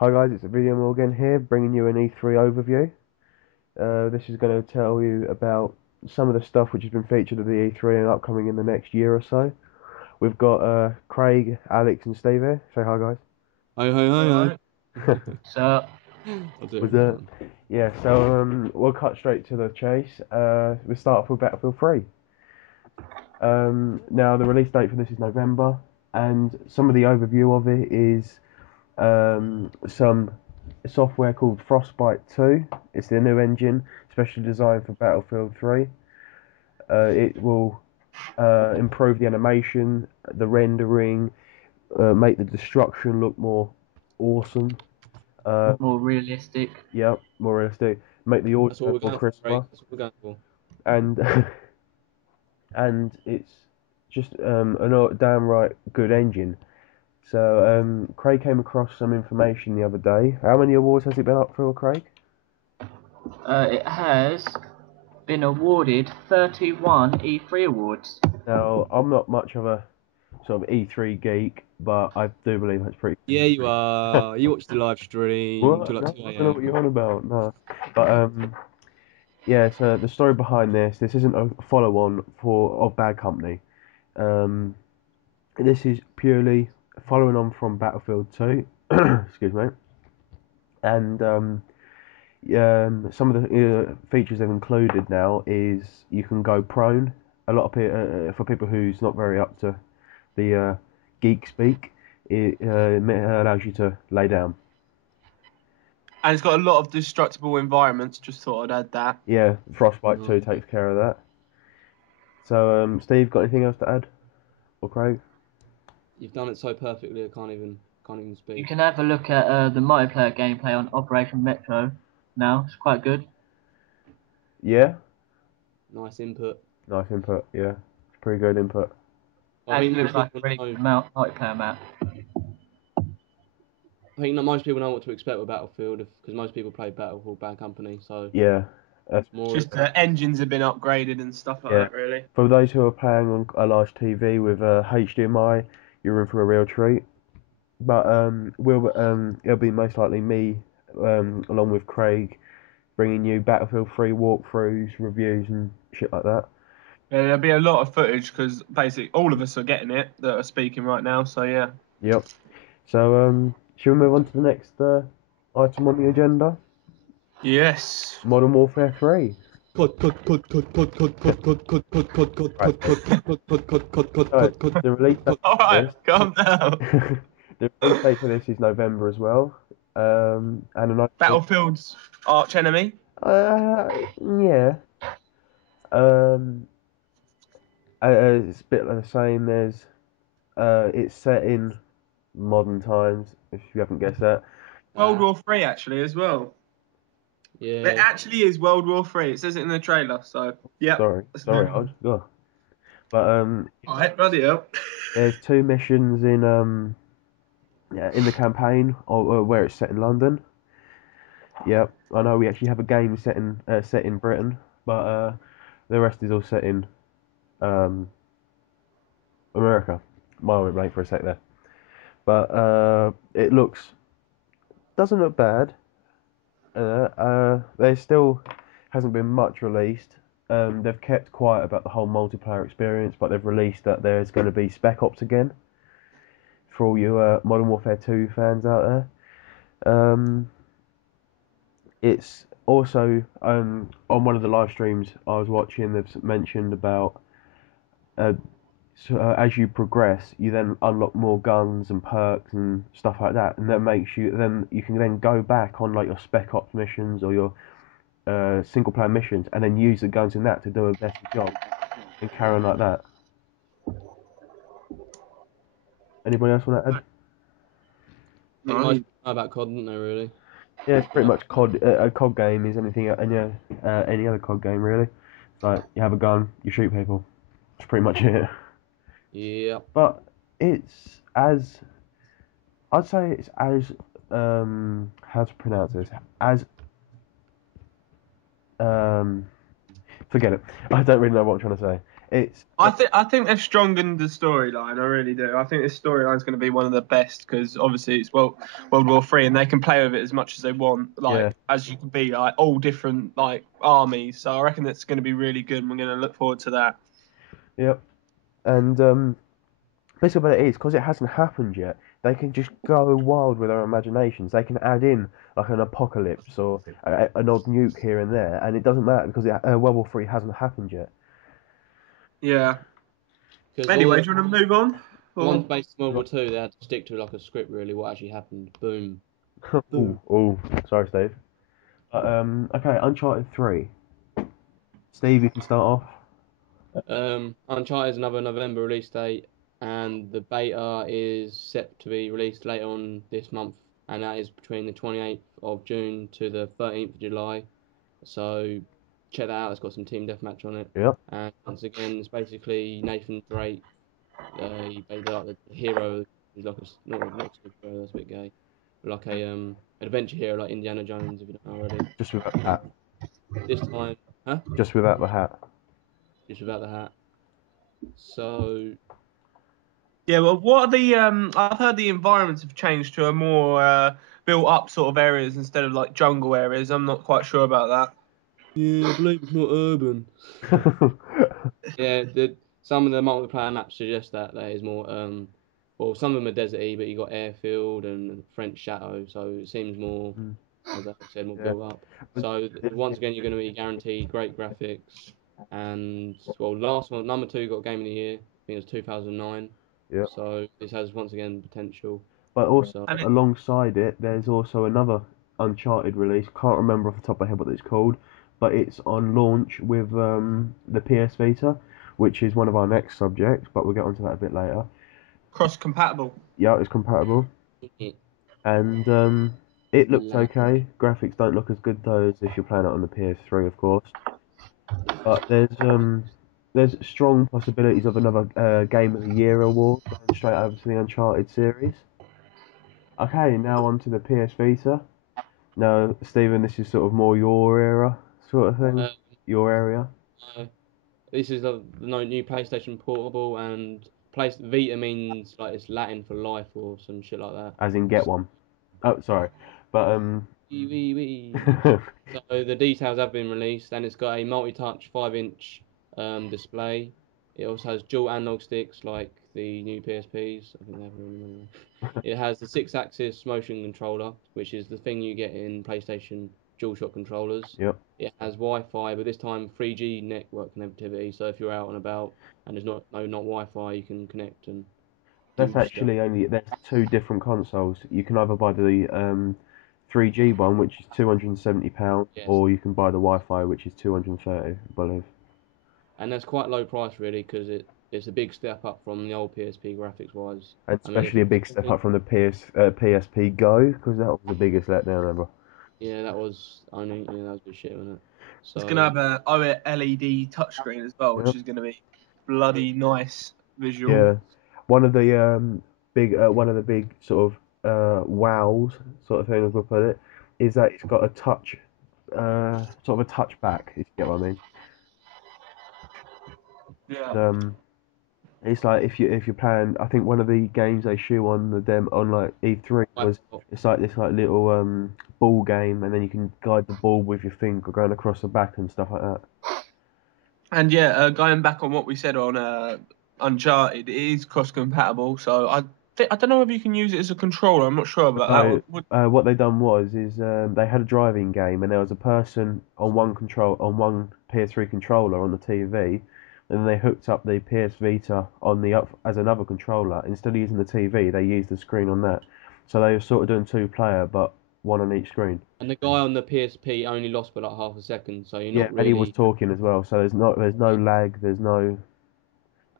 Hi guys, it's Video Morgan here, bringing you an E3 overview. This is going to tell you about some of the stuff which has been featured at the E3 and upcoming in the next year or so. We've got Craig, Alex, and Steve here. Say hi, guys. Hi, hi, hi, Alright. hi. So, I'll do Was it for that? fun. Yeah. So we'll cut straight to the chase. We start off with Battlefield 3. Now the release date for this is November, and some of the overview of it is some software called Frostbite 2. It's the new engine, specially designed for Battlefield 3. It will improve the animation, the rendering, make the destruction look more awesome. more realistic. Yeah, more realistic. Make the That's what audio we're more going for, crisper, Craig. That's what we're going for. and and it's just a damn right good engine. So Craig came across some information the other day. How many awards has it been up for, Craig? It has been awarded 31 E3 awards. Now, I'm not much of a sort of E3 geek, but I do believe that's Yeah, you pretty. are. You watched the live stream till What? like No, 2 I don't know a.m. what you're on about. No, but yeah. So the story behind this isn't a follow-on for of Bad Company. Um, this is purely following on from Battlefield 2. Excuse me. And some of the features they've included now is you can go prone. A lot of people, for people who's not very up to the geek speak, it allows you to lay down. And it's got a lot of destructible environments. Just thought I'd add that. Yeah, Frostbite 2 No. takes care of that. So, Steve, got anything else to add? Or Craig? You've done it so perfectly. I can't even You speak. can have a look at the multiplayer gameplay on Operation Metro now. It's quite good. Yeah? Nice input. Nice input, yeah. It's pretty good input. I think Actually most looks like people a really know. good multiplayer map. I think that most people know what to expect with Battlefield because most people play Battlefield Bad Company, so Yeah. it's more. Just the engines have been upgraded and stuff like Yeah. that, really. For those who are playing on a large TV with HDMI, you're in for a real treat. But it'll be most likely me, along with Craig, bringing you Battlefield 3 walkthroughs, reviews, and shit like that. Yeah, there'll be a lot of footage because basically all of us are getting it that are speaking right now. So yeah. Yep. So shall we move on to the next item on the agenda? Yes. Modern Warfare 3. So the release date All for right, this, calm down. the release date for this is November as well. And a nice big, Battlefield's arch enemy. uh, yeah. Um, it's a bit like the same. It's set in modern times. If you haven't guessed that. World War Three actually as well. It Yeah. actually is World War Three. It says it in the trailer. So yeah. Let's Sorry, move I on. just go. But All right, bloody hell. there's two missions in yeah, in the campaign or where it's set in London. Yep, I know we actually have a game set in Britain, but the rest is all set in um, America. My went blank for a sec there, but it doesn't look bad. There still hasn't been much released. They've kept quiet about the whole multiplayer experience, but they've released that there's going to be Spec Ops again for all you Modern Warfare 2 fans out there. It's also on one of the live streams I was watching. They've mentioned about uh, as you progress, you then unlock more guns and perks and stuff like that, and that makes you then you can then go back on like your Spec Ops missions or your single player missions, and then use the guns in that to do a better job and carry on like that. Anybody else want to add? I think most No. people know about COD, don't they, really? Yeah, it's pretty Uh, much COD. A COD game is any other COD game really. It's like you have a gun, you shoot people. That's pretty much it. yeah. But it's as I'd say it's as how to pronounce this as um forget it. I don't really know what I'm trying to say. It's I think they've strengthened the storyline. I really do. I think this storyline's going to be one of the best because obviously it's World War Three, and they can play with it as much as they want. yeah, Like as you can be, like all different like armies. So I reckon it's going to be really good, and we're going to look forward to that. yep. And basically what it is, because it hasn't happened yet, they can just go wild with their imaginations. They can add in like an apocalypse or an odd nuke here and there, and it doesn't matter because World War Three hasn't happened yet. Yeah. Because all Anyway, do you want to move on? the ones Or... based in World War Two, they had to stick to like a script really. What actually happened? Boom. Oh, oh, sorry, Steve. Okay, Uncharted 3. Steve, you can start off. Uncharted is another November release date, and the beta is set to be released later on this month, and that is between the 28th of June to the 13th of July. So check that out. It's got some team deathmatch on it, Yep. and once again, it's basically Nathan Drake. He played like the hero. He's like not a superhero. That's a bit gay. But like a adventure hero like Indiana Jones, if you don't know already. Just without the And hat. this time, huh? Just without the hat. Just without the hat. So Yeah, well, what are the I've heard the environments have changed to a more built up sort of areas instead of like jungle areas. I'm not quite sure about that. yeah, I believe it's more urban. Yeah, some of the multiplayer maps suggest that there is more well, some of them are deserty, but you got airfield and French chateau, so it seems more, Mm, as I said, more yeah. built up. But So there's- once again, you're going to be guaranteed great graphics, and well, last one, number two got Game of the Year. I think it was 2009. yeah. So this has once again potential. But also So And it, alongside it, there's also another Uncharted release. Can't remember off the top of my head what it's called, but it's on launch with the PS Vita, which is one of our next subjects. But we'll get onto that a bit later. cross compatible. Yeah, it's compatible, it and it looks lag. okay. Graphics don't look as good though as if you're playing it on the PS3, of course. But there's strong possibilities of another Game of the Year award going straight over to the Uncharted series. Okay, now on to the PS Vita. Now, Stephen, this is sort of more your era sort of thing, Uh, your area, uh, this is the no new PlayStation Portable, and place Vita means like it's Latin for life or some shit like that. as in get So, one. Oh, sorry, but wee, wee. So the details have been released, and it's got a multi-touch 5-inch display. It also has dual analog sticks like the new PSPs. I think they have them anyway. It has the 6-axis motion controller, which is the thing you get in PlayStation DualShock controllers. yep. It has Wi-Fi, but this time 3G network connectivity. So if you're out and about and there's not Wi-Fi, you can connect and That's do stuff. actually only there's two different consoles. You can either buy the 3G one, which is £270, Yes, or you can buy the Wi-Fi, which is 230, I believe. and that's quite low price really because it's a big step up from the old PSP graphics wise. And I mean, if especially a big step up from the PSP Go, because that was the biggest letdown ever. yeah, that was only that was a bit shit, wasn't it? It's going to So have a OLED touchscreen as well, which Yep. is going to be bloody nice visual. Yeah, one of the one of the big sort of wows sort of thing, as we'll put it, is that it's got a touch, sort of a touchback, if you get what I mean. Yeah. Um, it's like if you're playing, I think one of the games they show on the dem on like E3 I was thought, it's like this like little ball game, and then you can guide the ball with your finger going across the back and stuff like that. And yeah, going back on what we said on Uncharted, it is cross compatible. So I don't know if you can use it as a controller. I'm not sure about that. So what they done was is they had a driving game, and there was a person on one PS3 controller on the TV, and they hooked up the PS Vita on the up as another controller. Instead of using the TV, they used the screen on that. So they were sort of doing two player, but one on each screen. and the guy on the PSP only lost by like half a second, so you're Yeah, not and he was really, talking as well. So there's no lag. There's no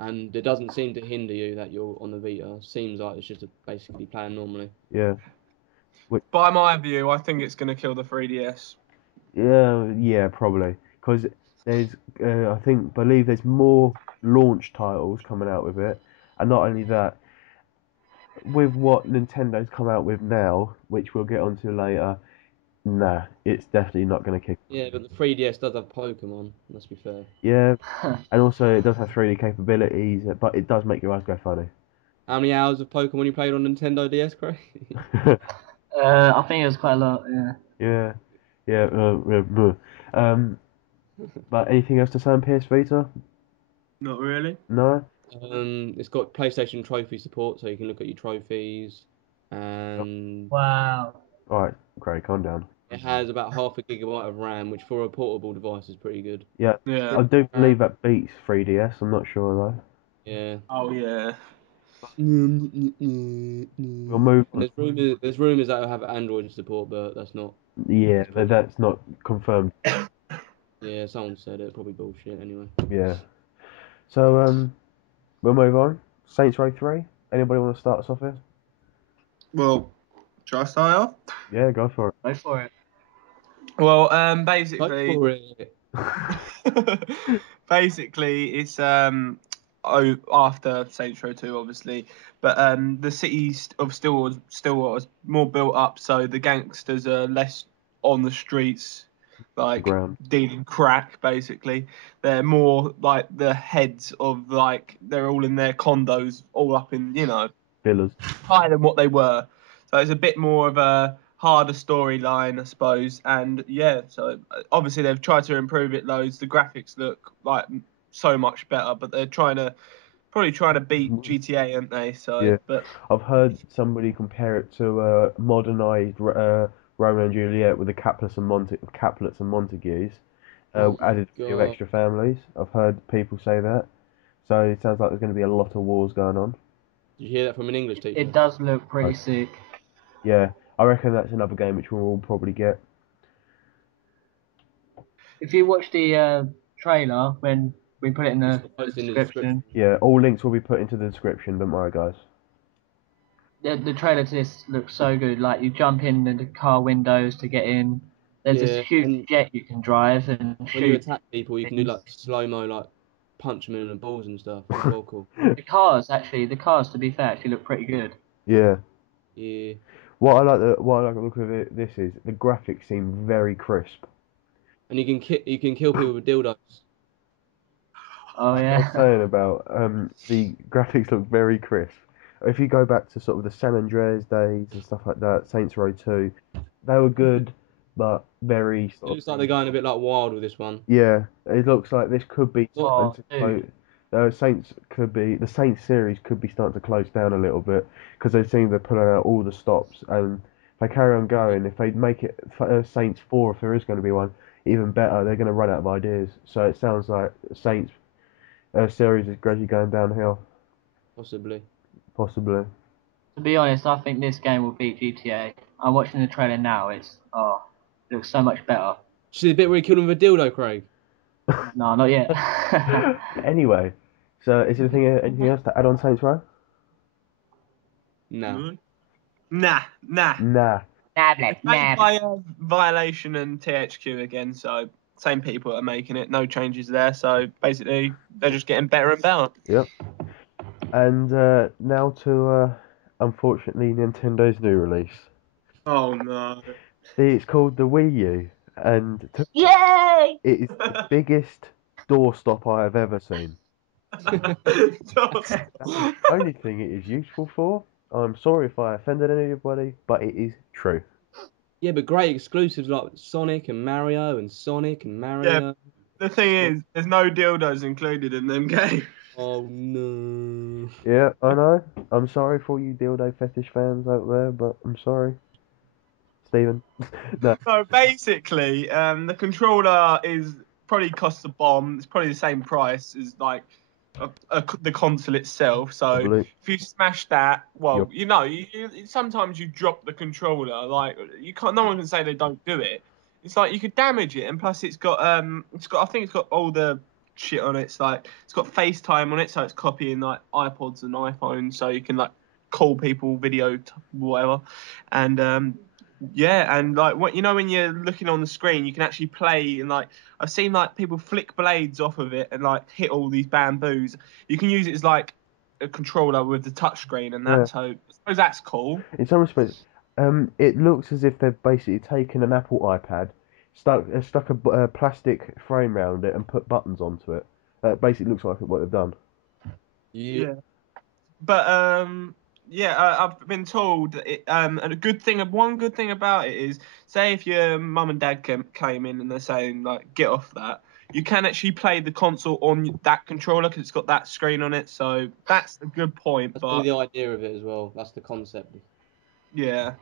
and it doesn't seem to hinder you that you're on the Vita. Seems like it's just basically playing normally. yeah. Which, By my view, I think it's going to kill the 3DS. yeah, probably because there's I think believe there's more launch titles coming out with it, and not only that, with what Nintendo's come out with now, which we'll get onto later, Nah, it's definitely not going to kick. Yeah, but the 3DS does have Pokemon. Let's be fair. Yeah, and also it does have 3D capabilities, but it does make your eyes go funny. How many hours of Pokemon you played on Nintendo DS, Craig? I think it was quite a lot. Yeah. Yeah, yeah. But anything else to say on PS Vita? Not really. No. It's got PlayStation Trophy support, so you can look at your trophies, and Wow. All right, great. Calm down. it has about half a gigabyte of RAM, which for a portable device is pretty good. Yeah, Yeah. I do believe that beats 3DS. I'm not sure though. Yeah. Oh yeah. And We'll move on. there's rumors that it'll have Android support, but that's not. Yeah, that's not confirmed. Yeah, someone said it. Probably bullshit anyway. Yeah. So we'll move on. Saints Row 3. Anybody want to start us off here? Well, shall I start off? Yeah, go for Go for it. Well, Go basically, for it. basically, it's after Saints Row 2, obviously, but the city's of Stillwater was more built up, so the gangsters are less on the streets, the like ground. dealing crack. Basically, they're more like the heads of they're all in their condos, all up in Villas. higher than what they were. So it's a bit more of a harder storyline, I suppose. And yeah, so obviously they've tried to improve it loads. The graphics look like so much better, but they're probably trying to beat GTA, aren't they? So, Yeah. but I've heard somebody compare it to modernized Romeo and Juliet with the Capulets and Montagues. Oh my Added a few god. extra families. I've heard people say that. So it sounds like there's going to be a lot of wars going on. Did you hear that from an English teacher? It does look pretty Right. sick. Yeah, I reckon that's another game which we'll all probably get. If you watch the trailer when we put it in It's the posted in the description, description. Yeah, all links will be put into the description, don't worry, guys. the trailer to this looks so good. Like you jump in the car windows to get in. There's this Yeah, huge and jet you can drive and when you shoot attack people, you can do things. like slow mo, like punch them in the balls and stuff. It's well cool. The cars to be fair actually look pretty good. Yeah. Yeah. What I like the look of this is the graphics seem very crisp. And you can kill people with dildos. Oh I was yeah. saying about the graphics look very crisp. If you go back to sort of the San Andreas days and stuff like that, Saints Row 2, they were good, but very It sort looks of like they're going a bit like wild with this one. yeah. It looks like this could be Not starting Oh, to close. dude. The Saints series could be starting to close down a little bit because they seem to put out all the stops and if they carry on going, if they make it Saints 4, if there is going to be one, even better, they're going to run out of ideas. So it sounds like Saints series is gradually going downhill, possibly. possibly. To be honest, I think this game will beat GTA. I'm watching the trailer now. It looks so much better. See the bit where he killed him with a dildo, Craig? No, not yet. Anyway, so is there anything else to add on Saints Row? No. nah. Nah. It's made by Violation and THQ again, so same people are making it. No changes there. So basically, they're just getting better and better. Yep. And now to unfortunately Nintendo's new release. Oh no. See, it's called the Wii U, and Yay! it is the biggest doorstop I have ever seen. That's the only thing it is useful for. I'm sorry if I offended anybody, but it is true. Yeah, but great exclusives like Sonic and Mario and Sonic and Mario. The thing is, there's no dildos included in them games. Oh no. Yeah, I know. I'm sorry for you dildo fetish fans out there, but I'm sorry. Stephen. No. So basically, the controller is probably costs a bomb. It's probably the same price as like the console itself. So Probably. if you smash that, well, Yep. sometimes you drop the controller. Like you can't. No one can say they don't do it. It's like you could damage it, and plus it's got I think it's got all the shit on it. It's got FaceTime on it, so it's copying like iPods and iPhones, so you can like call people, whatever, and yeah, and like what when you're looking on the screen, you can actually play and like I've seen like people flick blades off of it and like hit all these bamboos. You can use it as like a controller with the touchscreen and Yeah. that. So I suppose that's cool. In some respects, It looks as if they've basically taken an Apple iPad, stuck a plastic frame around it, and put buttons onto it. That basically looks like what they've done. Yeah. Yeah. But yeah, I've been told that and one good thing about it is, say if your mum and dad came in and they're saying like get off that, you can actually play the console on that controller because it's got that screen on it. So that's a good point. That's But probably the idea of it as well. That's the concept. yeah,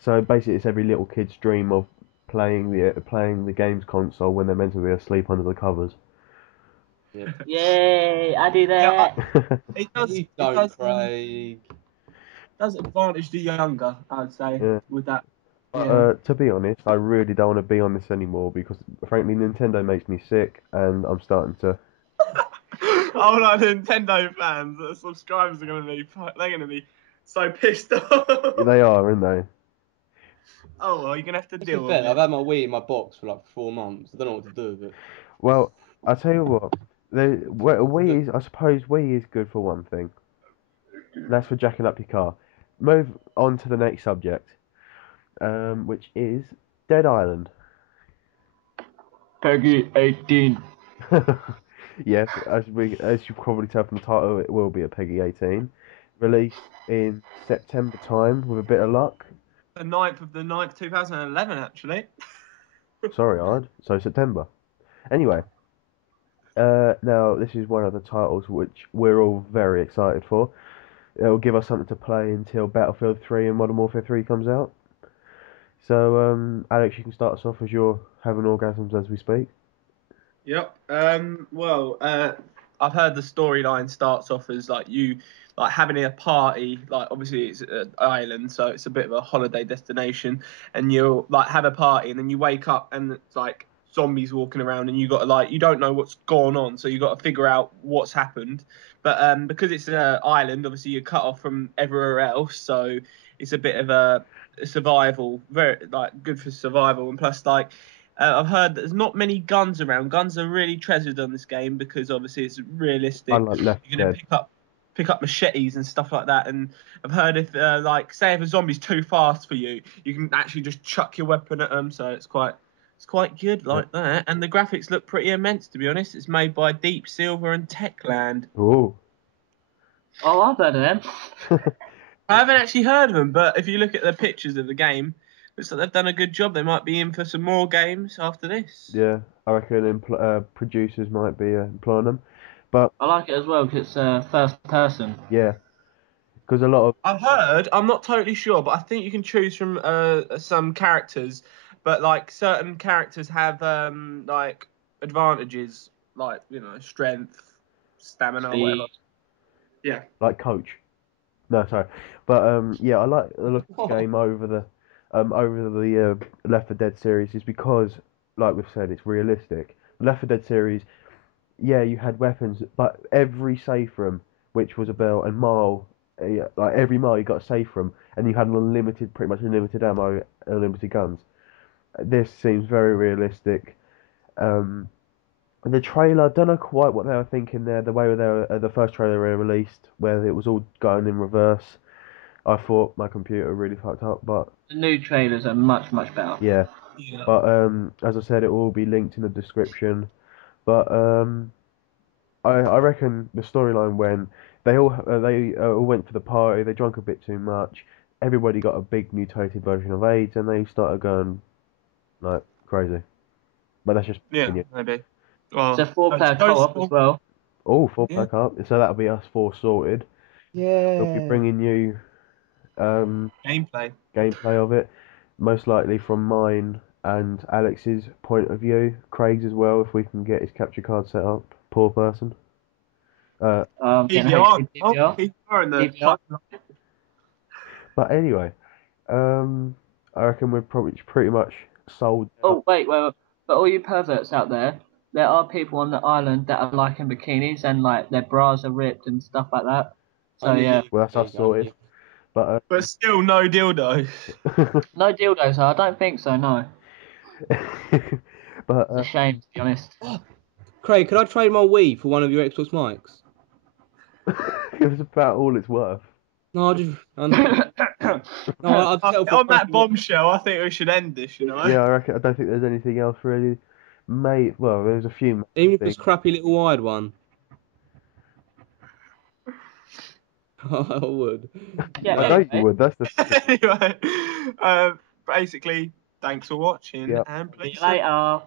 So basically, it's every little kid's dream of playing the games console when they're meant to be asleep under the covers. Yep. Yay! I do yeah, that. it does. You It don't, does. Craig. Does advantage the younger, I'd say, Yeah. with that. But, Yeah. to be honest, I really don't want to be on this anymore because, frankly, Nintendo makes me sick, and I'm starting to. Oh no, Nintendo fans, the subscribers are they're gonna be so pissed off. They are, aren't they? Oh well, you're gonna have to To be deal with fair, I've it. had my Wii in my box for like 4 months. I don't know what to do with it. Well, I tell you what, Wii is. I suppose Wii is good for one thing. And that's for jacking up your car. Move on to the next subject, which is Dead Island. Peggy 18. Yes, as you probably tell from the title, it will be a Peggy 18, released in September time with a bit of luck. The 9th of the 9th, 2011, actually. Sorry, Ard. So September. Anyway, now this is one of the titles which we're all very excited for. It'll give us something to play until Battlefield 3 and Modern Warfare 3 comes out. So, Alex, you can start us off as you're having orgasms as we speak. Yep. Well, I've heard the storyline starts off as like you like having a party. Like obviously it's an island, so it's a bit of a holiday destination, and you'll like have a party, and then you wake up and it's like zombies walking around, and you got to like you don't know what's going on, so you got to figure out what's happened. But because it's an island, obviously you're cut off from everywhere else, so it's a bit of a survival, very like good for survival, and plus like I've heard that there's not many guns around. Guns are really treasured on this game because obviously it's realistic. Unlike Left You can then Dead. pick up machetes and stuff like that. And I've heard if like say if a zombie's too fast for you, you can actually just chuck your weapon at them. So it's quite good Yeah. like that. And the graphics look pretty immense to be honest. It's made by Deep Silver and Techland. Ooh. Oh, I've heard of them. I haven't actually heard of them, but if you look at the pictures of the game, looks like they've done a good job. They might be in for some more games after this. Yeah, I reckon producers might be employing them. But I like it as well because it's first person. yeah, because a lot of I've heard, I'm not totally sure, but I think you can choose from some characters, but like certain characters have like advantages, like strength, stamina, or whatever. Speed. Yeah. like Coach. No, sorry, but yeah, I like the look of the Oh, game over the Left 4 Dead series is because, like we've said, it's realistic. The Left 4 Dead series, yeah, you had weapons, but every safe room, which was about a mile, yeah, like every mile you got a safe room, and you had pretty much unlimited ammo, unlimited guns. This seems very realistic. Um, the trailer, I don't know quite what they were thinking there. The way they were, the first trailer they released, where it was all going in reverse. I thought my computer really fucked up, but The new trailers are much, much better. yeah. Yeah. But as I said, it will be linked in the description. But I reckon the storyline when they all went for the party, they drank a bit too much. Everybody got a big mutated version of AIDS, and they started going like crazy. But that's just my Yeah, opinion. maybe. It's Well, a four-player co-op as well. Oh, four yeah. pack up. So that'll be us four sorted. We'll be yeah. bringing you um, Gameplay. gameplay of it, most likely from mine and Alex's point of view. Craig's as well, if we can get his capture card set up. Poor person. Uh, Getting PVR. HD Oh, PVR. PVR in the PVR. but anyway, I reckon we're probably pretty much sold out. Oh, wait. But all you perverts out there are people on the island that are like in bikinis and like their bras are ripped and stuff like that. So Only yeah, you, Well, that's us Craig. Only sorted. you. But But still no dildos. no dildos. I don't think so. No, but it's a shame to be honest. Craig, could I trade my Wii for one of your Xbox mics? it was about all it's worth. No, I just. I know. No, I'd settle for On that crappy- bombshell, I think we should end this. You know. Yeah, I reckon. I don't think there's anything else really. Well, there's a few. Even if things. it's crappy little wide one. I would. Yeah, I know you anyway. would. That's the. Anyway, basically, thanks for watching, Yep. and See you please. later.